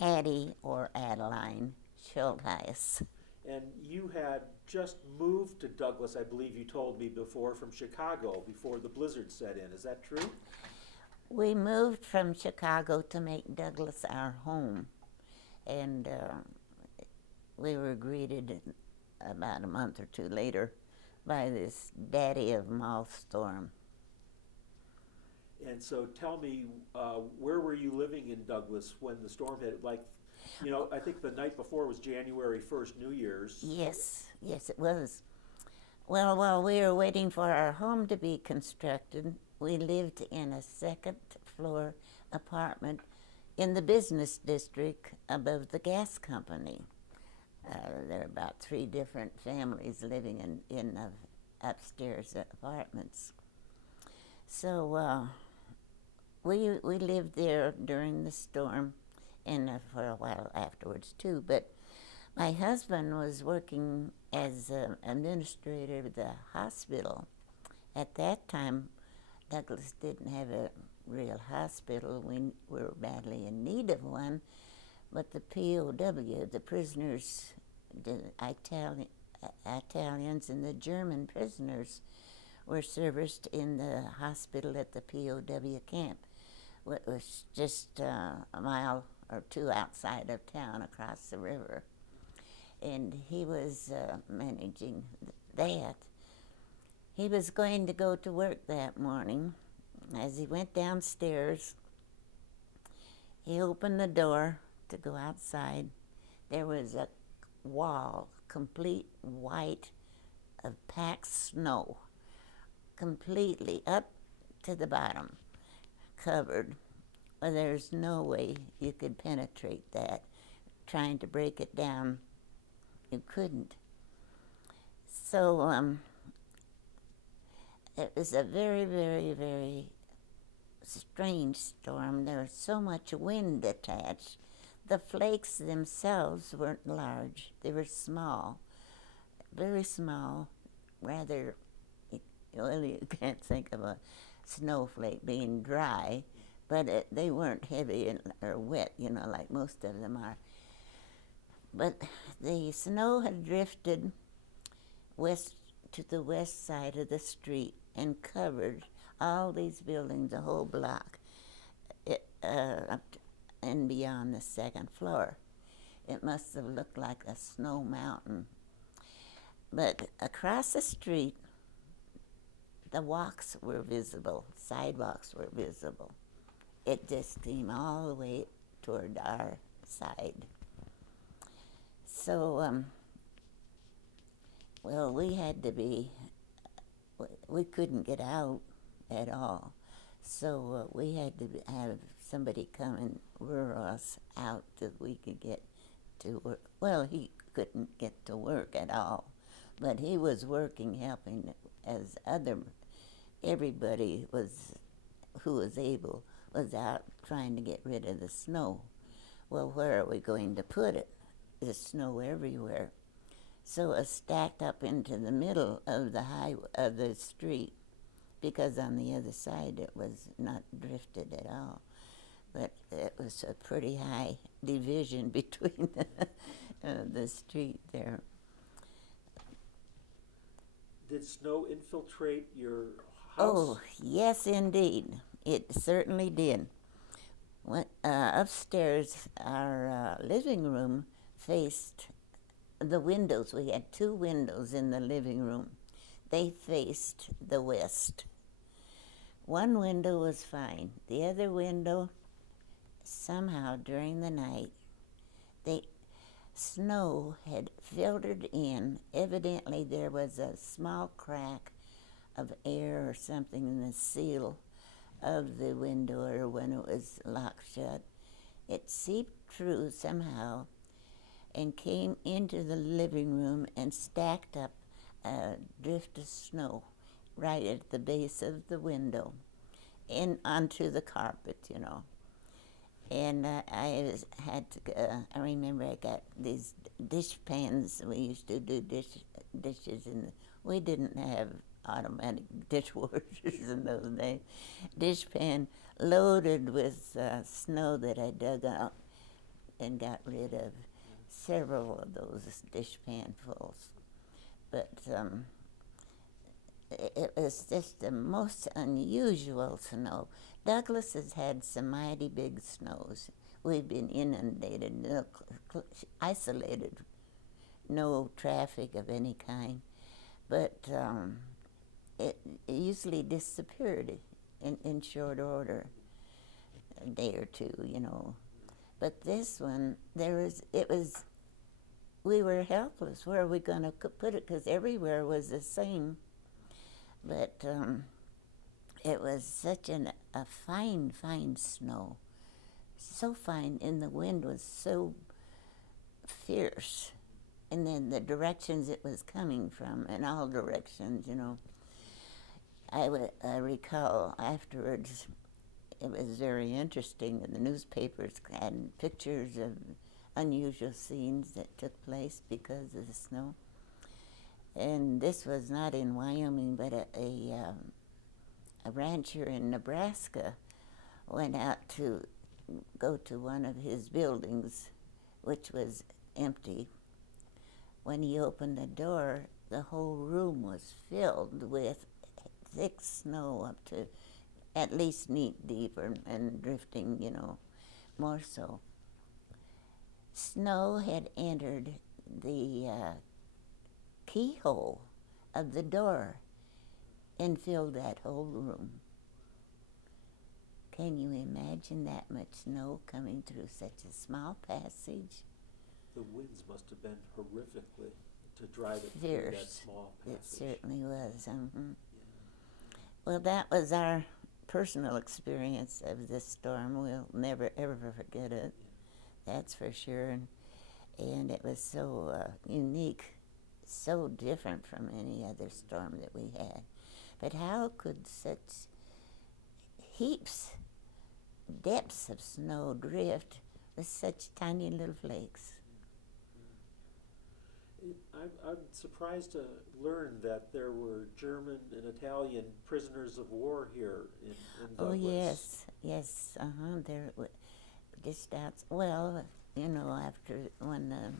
Addi or Adeline Schiltize. And you had just moved to Douglas, I believe you told me before, from Chicago before the blizzard set in. Is that true? We moved from Chicago to make Douglas our home, and we were greeted about a month or two later by this daddy of them all storm. And so tell me, where were you living in Douglas when the storm hit? Like, I think the night before was January 1st, New Year's. Yes, it was. Well, while we were waiting for our home to be constructed, we lived in a second floor apartment in the business district above the gas company. There are about 3 different families living in upstairs apartments. So we lived there during the storm and for a while afterwards too. But my husband was working as an administrator of the hospital. At that time, Douglas didn't have a real hospital. We were badly in need of one, but the POW, the prisoners, the Italians and the German prisoners were serviced in the hospital at the POW camp. It was just a mile or 2 outside of town across the river. And he was managing that. He was going to go to work that morning. As he went downstairs, he opened the door to go outside. There was a wall, complete white, of packed snow, completely up to the bottom, covered. Well, there's no way you could penetrate that. Trying to break it down, you couldn't. So it was a very, very, very strange storm. There was so much wind attached. The flakes themselves weren't large. They were small, very small, rather, well, you can't think of a snowflake being dry, but they weren't heavy or wet, like most of them are. But the snow had drifted west to the west side of the street and covered all these buildings, the whole block, up and beyond the second floor. It must have looked like a snow mountain. But across the street, the walks were visible, sidewalks were visible. It just came all the way toward our side. So, well, we couldn't get out at all. So we had to have somebody come and lure us out that we could get to work. Well, he couldn't get to work at all, but he was working, helping as everybody who was able was out trying to get rid of the snow. Well, where are we going to put it? There's snow everywhere. So it stacked up into the middle of the street, because on the other side it was not drifted at all. But it was a pretty high division between the street there. Did snow infiltrate your house? Oh, yes, indeed. It certainly did. Upstairs, our living room faced the windows. We had 2 windows in the living room. They faced the west. One window was fine. The other window, somehow during the night, snow had filtered in. Evidently there was a small crack of air or something in the seal of the window, or when it was locked shut. It seeped through somehow and came into the living room and stacked up a drift of snow right at the base of the window and onto the carpet, And I remember I got these dish pans. We used to do dishes, and we didn't have automatic dishwashers in those days. Dish pan loaded with snow that I dug out and got rid of several of those dishpanfuls. But it was just the most unusual snow. Douglas has had some mighty big snows. We've been inundated, isolated, no traffic of any kind. But it usually disappeared in short order, a day or two, you know. But this one, we were helpless. Where are we going to put it? Because everywhere was the same. But it was such a fine, fine snow. So fine, and the wind was so fierce. And then the directions it was coming from, in all directions, you know. I recall afterwards, it was very interesting, and the newspapers had pictures of unusual scenes that took place because of the snow. And this was not in Wyoming, but a rancher in Nebraska went out to go to one of his buildings, which was empty. When he opened the door, the whole room was filled with thick snow up to at least knee deep and drifting, you know, more so. Snow had entered the keyhole of the door and filled that whole room. Can you imagine that much snow coming through such a small passage? The winds must have been horrifically to drive it Fierce. through that small passage. It certainly was. Yeah. Well, that was our personal experience of this storm. We'll never, ever forget it. That's for sure. And it was so unique, so different from any other storm that we had. But how could such heaps, depths of snow drift with such tiny little flakes? I'm surprised to learn that there were German and Italian prisoners of war here in Douglas. Oh, yes, There, just out. Well, you know, after when the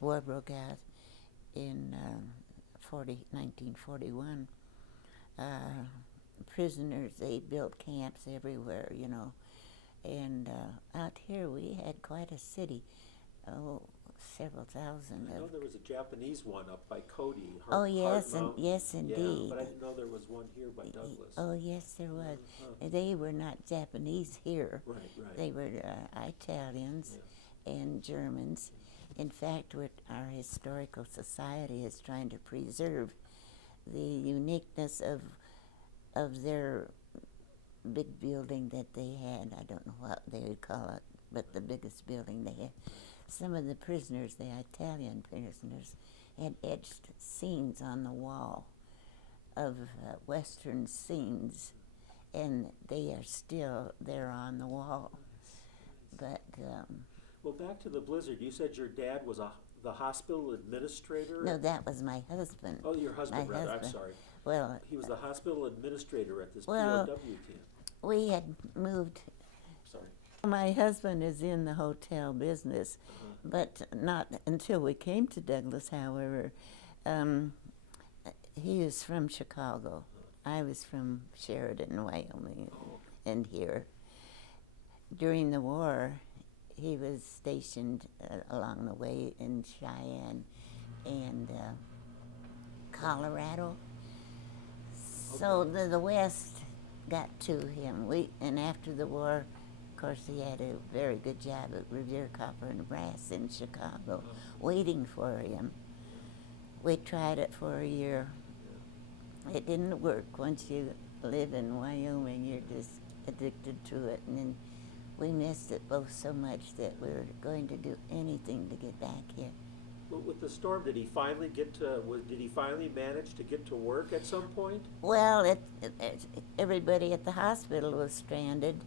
war broke out in 1941, prisoners, they built camps everywhere, you know. And out here we had quite a city. Several thousand. I know there was a Japanese one up by Cody. Oh yes, yes indeed. Yeah, but I didn't know there was one here by Douglas. Oh yes, there was. They were not Japanese here. Right. They were Italians and Germans. In fact, our historical society is trying to preserve the uniqueness of their big building that they had. I don't know what they would call it, but the biggest building they had. Some of the prisoners, the Italian prisoners, had etched scenes on the wall of Western scenes, and they are still there on the wall. But well, back to the blizzard. You said your dad was the hospital administrator? No, that was my husband. Oh, your husband, rather. Husband. I'm sorry. Well, he was the hospital administrator at this well, POW camp. We had moved. Sorry. My husband is in the hotel business, but not until we came to Douglas, however. He is from Chicago. I was from Sheridan, Wyoming, and here. During the war, he was stationed along the way in Cheyenne and Colorado. So the West got to him. And after the war, of course, he had a very good job at Revere Copper and Brass in Chicago, waiting for him. We tried it for a year. It didn't work. Once you live in Wyoming, you're just addicted to it. And then we missed it both so much that we were going to do anything to get back here. But with the storm, did he finally manage to get to work at some point? Well, everybody at the hospital was stranded,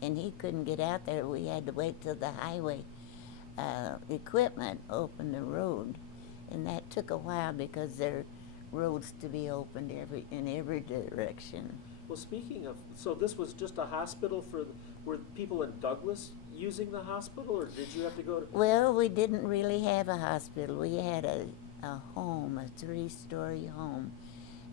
and he couldn't get out there. We had to wait till the highway equipment opened the road, and that took a while because there are roads to be opened in every direction. Well, speaking of, so this was just a hospital were people in Douglas using the hospital, or did you have to go to? Well, we didn't really have a hospital. We had a home, a 3-story home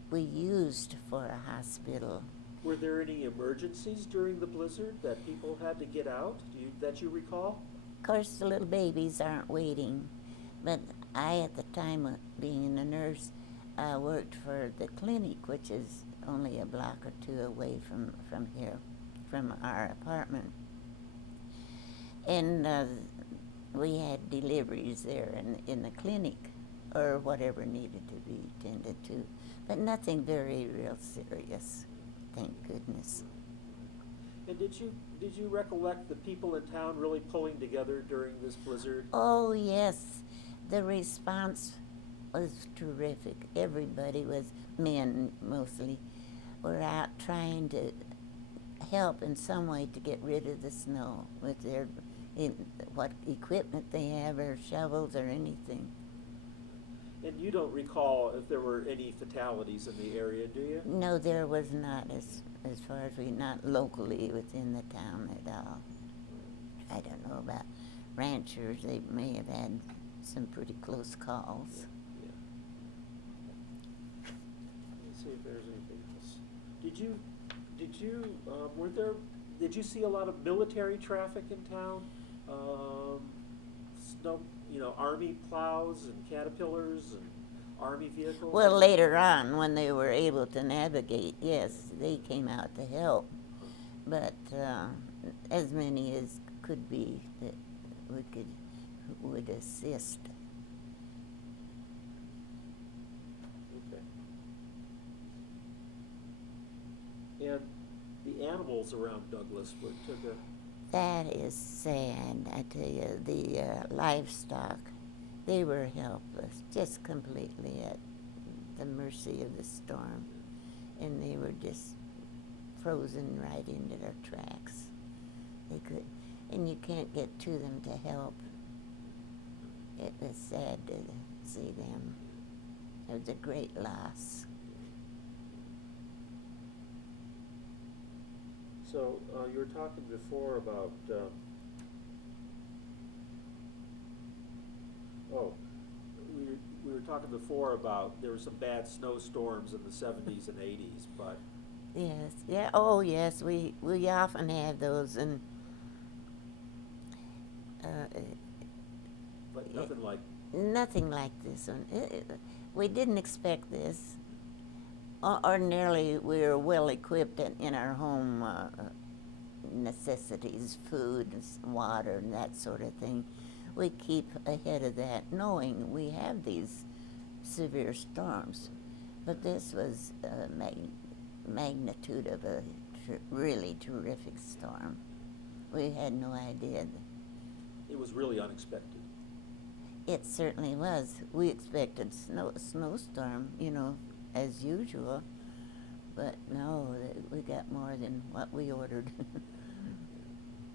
we used for a hospital. Were there any emergencies during the blizzard that people had to get out, that you recall? Of course, the little babies aren't waiting, but I, at the time of being a nurse, worked for the clinic, which is only a block or two away from here, from our apartment. And we had deliveries there in the clinic, or whatever needed to be tended to, but nothing very real serious, thank goodness. And did you recollect the people in town really pulling together during this blizzard? Oh yes, the response was terrific. Everybody was, men mostly, were out trying to help in some way to get rid of the snow with what equipment they have, or shovels or anything. And you don't recall if there were any fatalities in the area, do you? No, there was not, as far as not locally within the town at all. I don't know about ranchers. They may have had some pretty close calls. Yeah. Let's see if there's anything else. Did you see a lot of military traffic in town? Army plows and caterpillars and army vehicles? Well, later on, when they were able to navigate, yes, they came out to help. But as many as could be that would assist. Okay. And the animals around Douglas took a. That is sad, I tell you. The livestock, they were helpless, just completely at the mercy of the storm. And they were just frozen right into their tracks. And you can't get to them to help. It was sad to see them. It was a great loss. So you were talking before about, we were talking before about there were some bad snowstorms in the 70s and 80s, but. Yes, yeah, oh yes, we often have those, and But nothing like. nothing like this one. We didn't expect this. Ordinarily, we are well equipped in our home necessities, food, water, and that sort of thing. We keep ahead of that, knowing we have these severe storms. But this was a magnitude of a really terrific storm. We had no idea. It was really unexpected. It certainly was. We expected a snowstorm, as usual, but no, we got more than what we ordered.